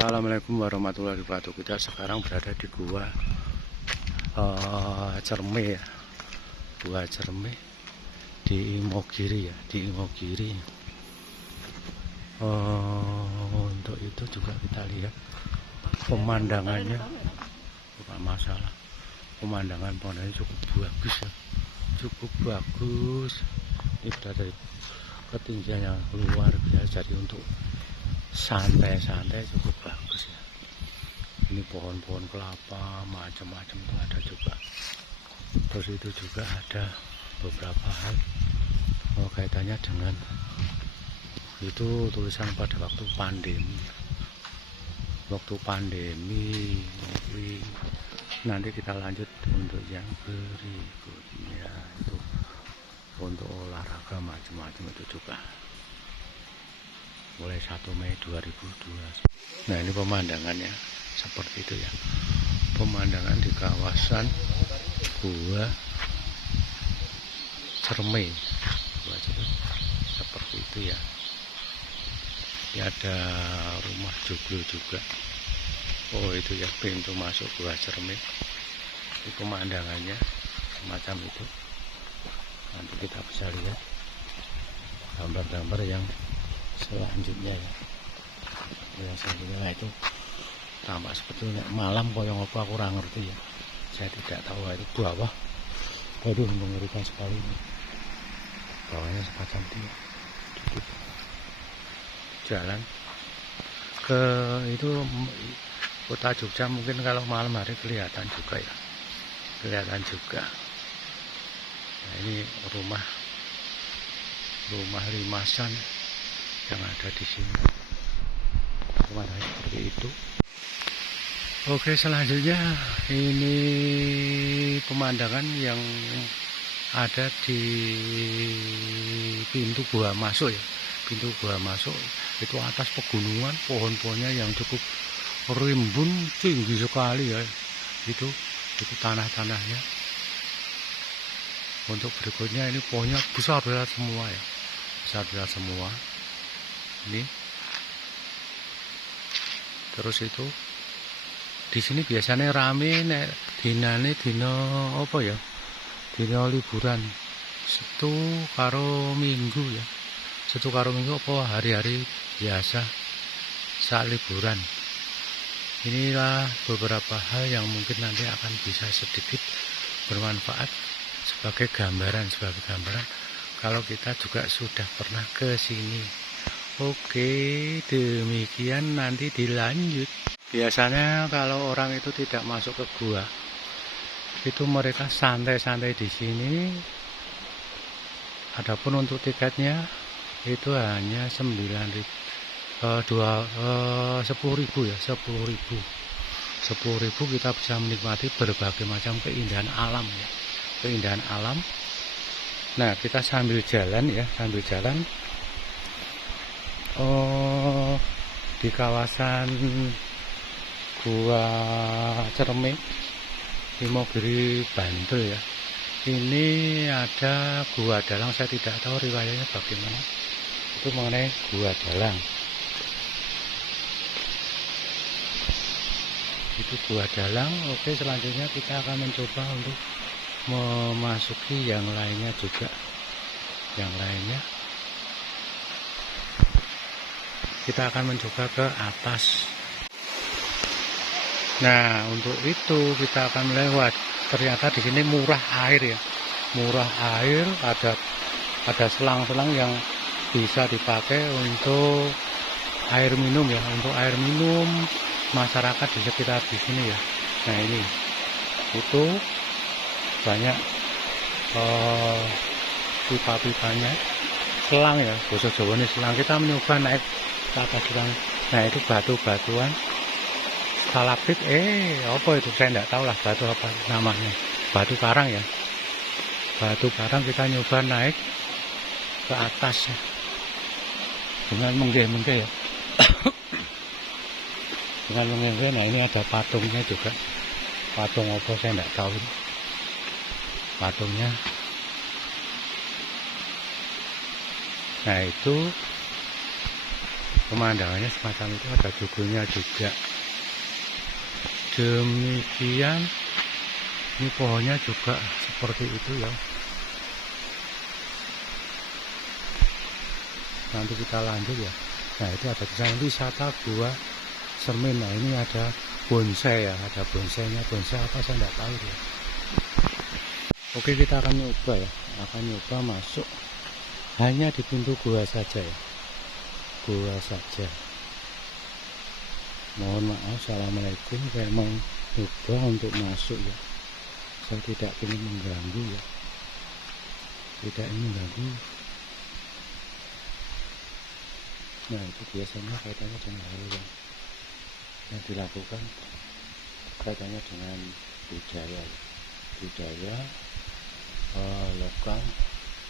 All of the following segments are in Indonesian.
Assalamualaikum warahmatullahi wabarakatuh. Kita sekarang berada di Gua Cerme ya, Gua Cerme di Imogiri ya, di Imogiri. Untuk itu juga kita lihat pemandangannya, bukan masalah. Pemandangan pohonnya cukup bagus ya, cukup bagus. Ini berada di ketinggian yang luar biasa, jadi untuk santai-santai cukup bagus ya. Ini pohon-pohon kelapa macam-macam tuh ada juga. Terus itu juga ada beberapa hal kaitannya dengan itu tulisan pada waktu pandemi. Waktu pandemi nanti kita lanjut untuk yang berikutnya, itu untuk olahraga macam-macam itu juga mulai 1 Mei 2002. Nah, ini pemandangannya seperti itu ya, pemandangan di kawasan Gua Cerme seperti itu ya. Ini ada rumah joglo juga. Oh, itu ya pintu masuk Gua Cerme. Ini pemandangannya semacam itu. Nanti kita bisa lihat gambar-gambar yang selanjutnya ya. Selanjutnya itu tampak sebetulnya malam koyong apa aku kurang ngerti ya. Saya tidak tahu. Itu bawah, waduh mengerikan sekali ini. Bawahnya semacam itu ya. Jalan ke itu kota Jogja mungkin kalau malam hari kelihatan juga ya, kelihatan juga. Nah, ini rumah limasan yang ada di sini. Pemandangan seperti itu. Oke, selanjutnya ini pemandangan yang ada di pintu gua masuk ya. Pintu gua masuk itu atas pegunungan, pohon-pohonnya yang cukup rimbun, tinggi sekali ya. Itu tanah-tanahnya. Untuk berikutnya ini pohonnya besar-besar semua ya. Besar-besar semua. Ini. Terus itu di sini biasanya rame nek dinane dina apa ya? Dina liburan. Setu karo Minggu ya. Setu karo Minggu apa hari-hari biasa saat liburan. Inilah beberapa hal yang mungkin nanti akan bisa sedikit bermanfaat sebagai gambaran kalau kita juga sudah pernah ke sini. Oke, demikian, nanti dilanjut. Biasanya kalau orang itu tidak masuk ke gua, itu mereka santai-santai di sini. Adapun untuk tiketnya itu hanya 10.000 ya, 10.000 kita bisa menikmati berbagai macam keindahan alam ya, keindahan alam. Nah, kita sambil jalan ya, di kawasan Gua Cerme, Imogiri, Bantul ya. Ini ada Gua Dalang, saya tidak tahu riwayatnya bagaimana. Itu mengenai Gua Dalang. Itu Gua Dalang. Oke, selanjutnya kita akan mencoba untuk memasuki yang lainnya juga. Yang lainnya kita akan mencoba ke atas. Nah, untuk itu kita akan melewat. Ternyata di sini murah air ya, murah air. Ada selang-selang yang bisa dipakai untuk air minum ya, untuk air minum masyarakat di sekitar di sini ya. Nah, ini itu banyak pipa-pipanya, selang ya, bahasa Jawa ini selang. Kita mencoba naik ke atas selang. Nah, itu batu-batuan stalaktit, apa itu saya tidak tahu lah, batu apa namanya, batu karang ya, batu karang. Kita nyoba naik ke atas ya, dengan menggeh-menggeh ya. Dengan menggeh. Nah, ini ada patungnya juga, patung apa saya tidak tahu patungnya. Nah, itu pemandangannya semacam itu, ada tugunya juga. Demikian ini pohonnya juga seperti itu ya. Nanti kita lanjut ya. Nah itu ada desain wisata Gua Cermin. Nah ini ada bonsai ya, ada bonsainya. Bonsai apa saya tidak tahu ya. Oke, kita akan nyoba ya, akan nyoba masuk hanya di pintu gua saja ya, gua saja. Mohon maaf, assalamualaikum, saya mau coba untuk masuk ya. Saya tidak ingin mengganggu ya, tidak ingin mengganggu. Nah itu biasanya kaitannya dengan hal yang dilakukan kaitannya dengan budaya lokal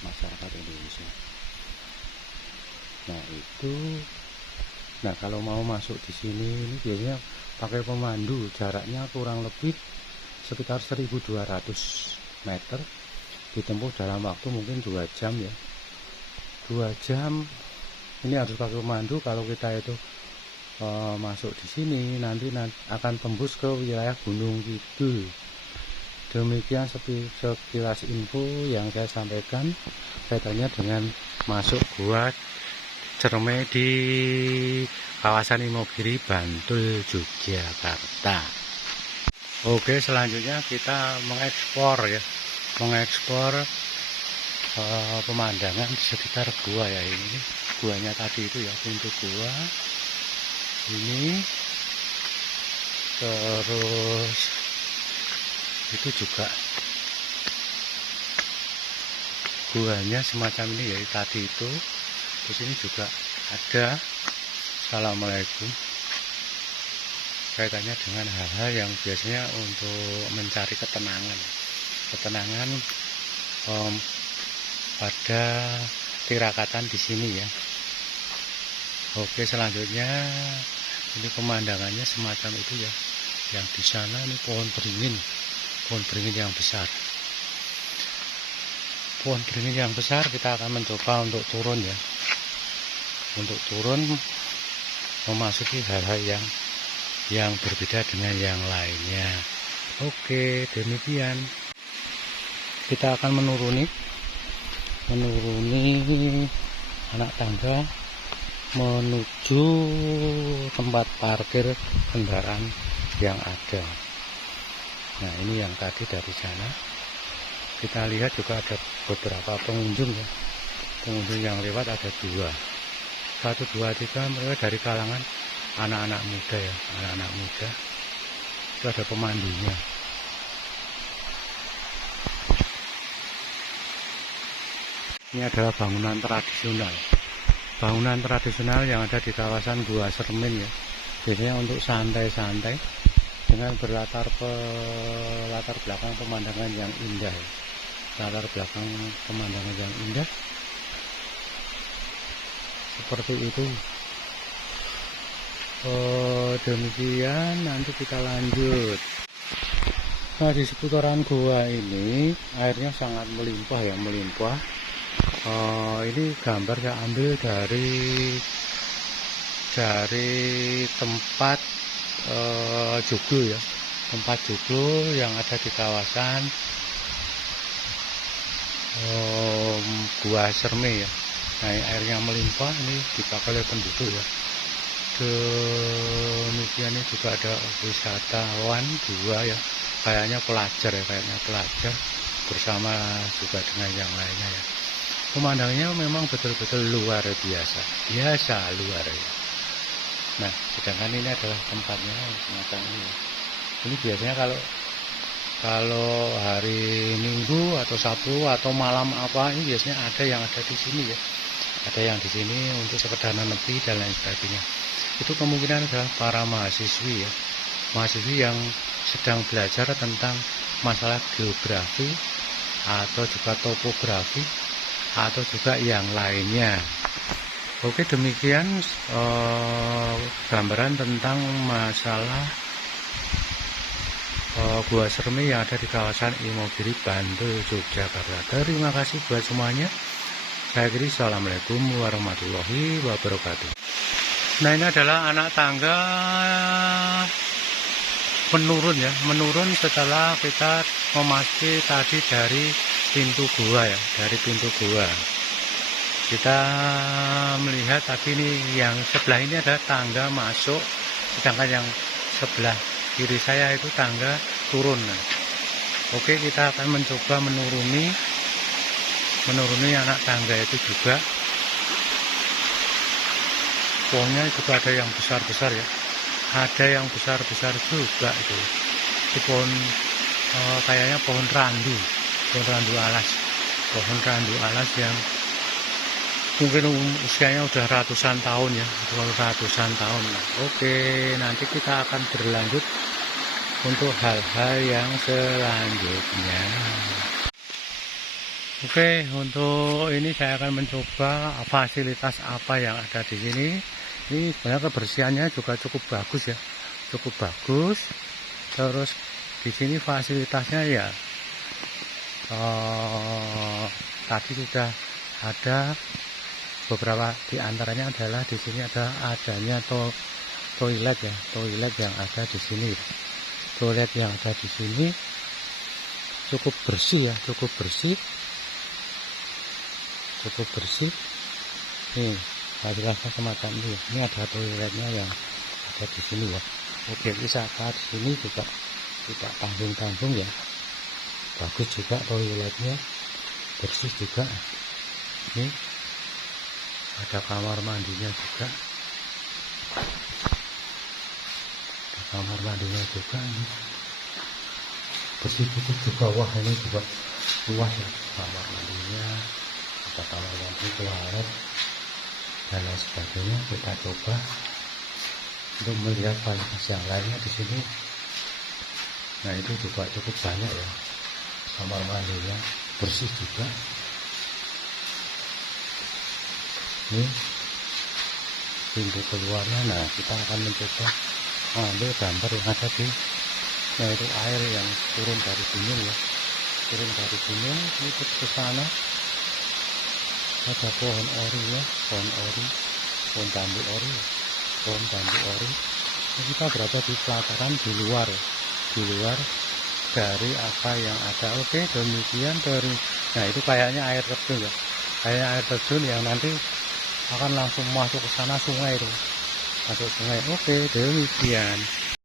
masyarakat Indonesia. Nah itu, nah kalau mau masuk di sini ini biasanya pakai pemandu, jaraknya kurang lebih sekitar 1200 meter, ditempuh dalam waktu mungkin 2 jam ya. 2 jam ini harus pakai pemandu. Kalau kita itu masuk di sini nanti akan tembus ke wilayah Gunung Kidul. Demikian sekilas info yang saya sampaikan kaitannya dengan masuk Gua Cermin di kawasan Imogiri, Bantul, Yogyakarta. Oke, selanjutnya kita mengekspor ya, pemandangan di sekitar gua ya. Ini guanya tadi itu ya, pintu gua ini, terus itu juga guanya semacam ini ya, tadi itu. Di sini juga ada. Assalamualaikum. Kaitannya dengan hal-hal yang biasanya untuk mencari ketenangan pada tirakatan di sini ya. Oke, selanjutnya ini pemandangannya semacam itu ya. Yang di sana ini pohon beringin yang besar. Pohon beringin yang besar, kita akan mencoba untuk turun ya. Untuk turun memasuki hal-hal yang berbeda dengan yang lainnya. Oke, demikian. Kita akan menuruni anak tangga menuju tempat parkir kendaraan yang ada. Nah ini yang tadi dari sana. Kita lihat juga ada beberapa pengunjung ya. Pengunjung yang lewat ada 2, 1, 2, 3. Mereka dari kalangan anak-anak muda ya, anak-anak muda. Itu ada pemandunya. Ini adalah bangunan tradisional yang ada di kawasan Gua Cermin ya. Biasanya untuk santai-santai dengan berlatar belakang pemandangan yang indah ya. Latar belakang pemandangan yang indah seperti itu. Demikian, nanti kita lanjut. Nah di seputaran gua ini airnya sangat melimpah ya, melimpah. Ini gambar saya ambil dari tempat joglo ya, tempat joglo yang ada di kawasan Gua Cermin ya. Nah airnya melimpah, ini dipakai oleh penduduk ya. Demikian ini juga ada wisatawan 2 ya, kayaknya pelajar bersama juga dengan yang lainnya ya. Pemandangannya memang betul-betul luar biasa luar ya. Nah sedangkan ini adalah tempatnya semacam ini. Ini biasanya kalau hari Minggu atau Sabtu atau malam apa, ini biasanya ada yang ada di sini ya. Ada yang di sini untuk sekedar nepi dan lain sebagainya. Itu kemungkinan adalah para mahasiswi ya. Mahasiswi yang sedang belajar tentang masalah geografi atau juga topografi atau juga yang lainnya. Oke, demikian gambaran tentang masalah Gua Cermin yang ada di kawasan Imogiri, Bantul, Yogyakarta. Terima kasih buat semuanya. Saya kira assalamualaikum warahmatullahi wabarakatuh. Nah, ini adalah anak tangga menurun ya, menurun setelah kita memasuki tadi dari pintu gua ya, dari pintu gua. Kita melihat tadi ini yang sebelah ini ada tangga masuk, sedangkan yang sebelah kiri saya itu tangga turun. Nah, oke, kita akan mencoba menuruni anak tangga itu juga. Pohonnya juga ada yang besar-besar ya, ada yang besar-besar juga itu. Di pohon kayaknya pohon randu alas yang mungkin usianya udah ratusan tahun ya, ratusan tahun. Nah, oke, nanti kita akan berlanjut untuk hal-hal yang selanjutnya. Oke, untuk ini saya akan mencoba fasilitas apa yang ada di sini. Ini sebenarnya kebersihannya juga cukup bagus ya, cukup bagus. Terus di sini fasilitasnya ya tadi sudah ada beberapa, diantaranya adalah di sini adanya toilet ya, toilet yang ada di sini. Toilet yang ada di sini cukup bersih ya, cukup bersih. Nih, fasilitasnya semacam ini. Ini ada toiletnya yang ada di sini ya. Oke, wisata di sini juga tidak tanggung-tanggung ya. Bagus juga toiletnya, bersih juga. Ini ada kamar mandinya juga. Ini bersih cukup juga. Wah, ini juga luas ya kamar mandinya. Ada kamar mandi, toilet dan lain sebagainya. Kita coba untuk melihat fasilitas yang lainnya di sini. Nah, itu juga cukup banyak ya, kamar mandinya bersih juga. Ini pintu keluarnya. Nah, kita akan mencoba ambil gambar yang ada di, nah itu air yang turun dari gunung ya, turun dari gunung ini ke sana. Ada pohon ori ya, pohon bambu ori. Ini kita berada di pelataran di luar dari apa yang ada. Oke, demikian dari, nah itu kayaknya air terjun ya, kayaknya air terjun yang nanti akan langsung masuk ke sana, sungai itu, masuk sungai. Oke, demikian.